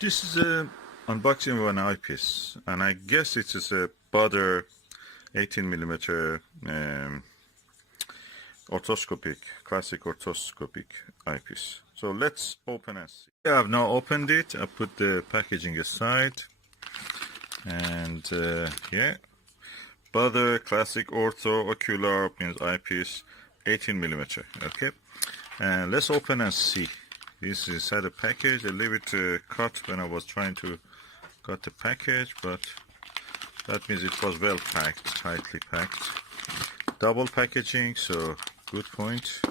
This is a unboxing of an eyepiece, and I guess it is a Baader 18mm orthoscopic, classic orthoscopic eyepiece. So let's open and see. Yeah, I've now opened it. I put the packaging aside, and yeah, Baader Classic Ortho Ocular means eyepiece 18mm. Okay, and let's open and see. This is inside the package. A little bit cut when I was trying to cut the package, but that means it was well packed, tightly packed. Double packaging, so good point.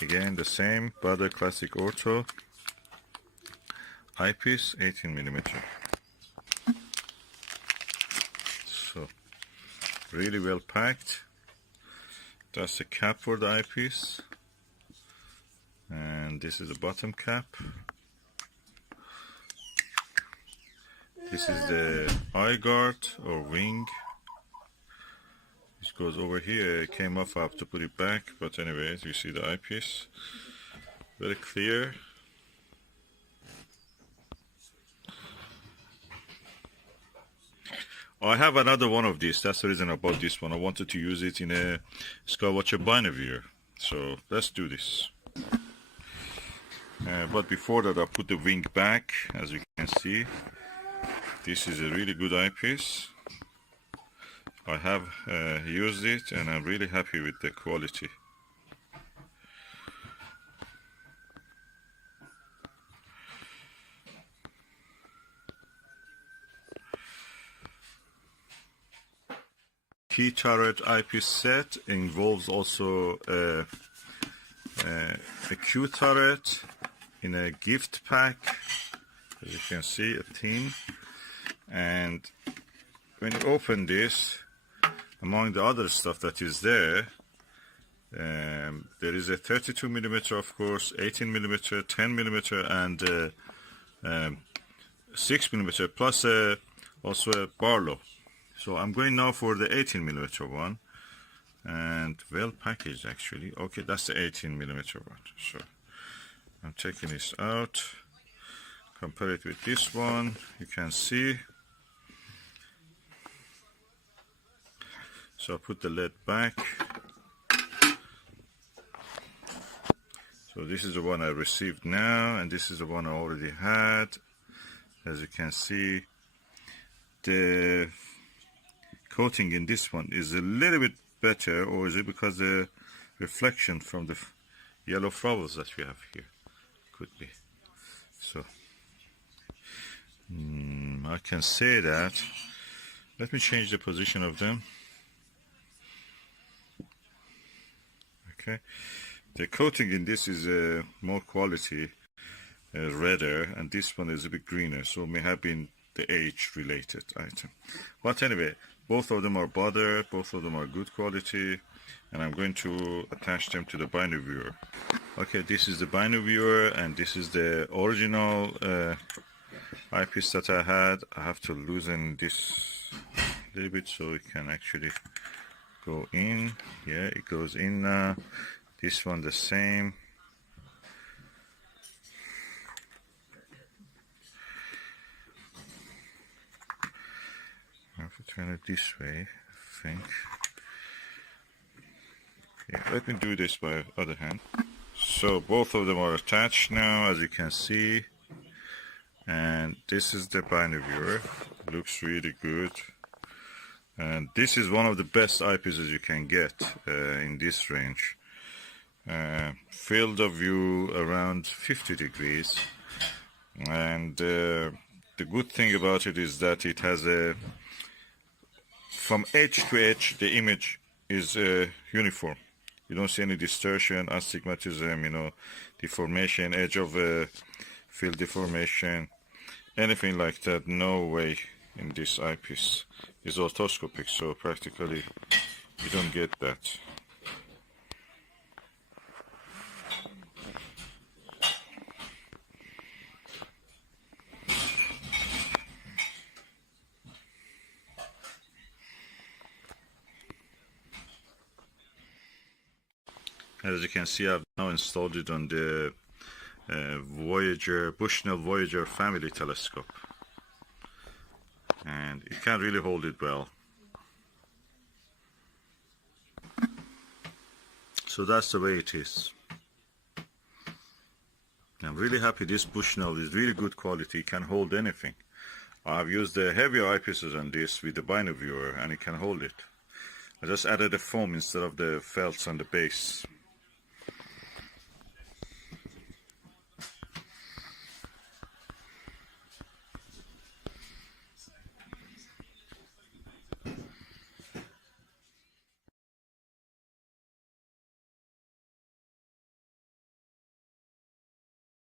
Again, the same Baader Classic Ortho eyepiece, 18mm. So really well packed. That's the cap for the eyepiece, and this is the bottom cap. This is the eye guard or wing. This goes over here. It came off. I have to put it back, but anyways, you see the eyepiece. Very clear. I have another one of these. That's the reason I bought this one. I wanted to use it in a Skywatcher binocular. So let's do this. But before that, I put the wing back. As you can see, this is a really good eyepiece. I have used it, and I'm really happy with the quality. Key turret eyepiece set involves also a Q turret in a gift pack, as you can see, a tin. And when you open this, among the other stuff that is there, there is a 32mm, of course, 18mm, 10mm, and 6mm, plus also a Barlow. So I'm going now for the 18mm one, and well packaged actually. Okay, that's the 18mm one. So I'm taking this out, compare it with this one. You can see. So I put the lid back. So this is the one I received now, and this is the one I already had. As you can see, the coating in this one is a little bit better, or is it because the reflection from the yellow flowers that we have here? Could be. So I can say that. Let me change the position of them. Okay, the coating in this is more quality, redder, and this one is a bit greener, so it may have been the age related item. But anyway, both of them are Baader, both of them are good quality, and I'm going to attach them to the binocular viewer. Okay, this is the binocular viewer, and this is the original eyepiece that I had. I have to loosen this a little bit so it can actually go in. Yeah, it goes in now. This one the same. I have to turn it this way, I think. Yeah, let me do this by the other hand. So both of them are attached now, as you can see. And this is the binocular viewer. Looks really good. And this is one of the best eyepieces you can get in this range. Field of view around 50 degrees. And the good thing about it is that it has a, from edge to edge, the image is uniform. You don't see any distortion, astigmatism, you know, deformation, edge of field deformation, anything like that. No way in this eyepiece. Is orthoscopic, so practically you don't get that. As you can see, I've now installed it on the Bushnell Voyager family telescope, and you can't really hold it well. So that's the way it is. I'm really happy this Bushnell is really good quality. It can hold anything. I've used the heavier eyepieces on this with the binder viewer, and it can hold it. I just added a foam instead of the felts on the base.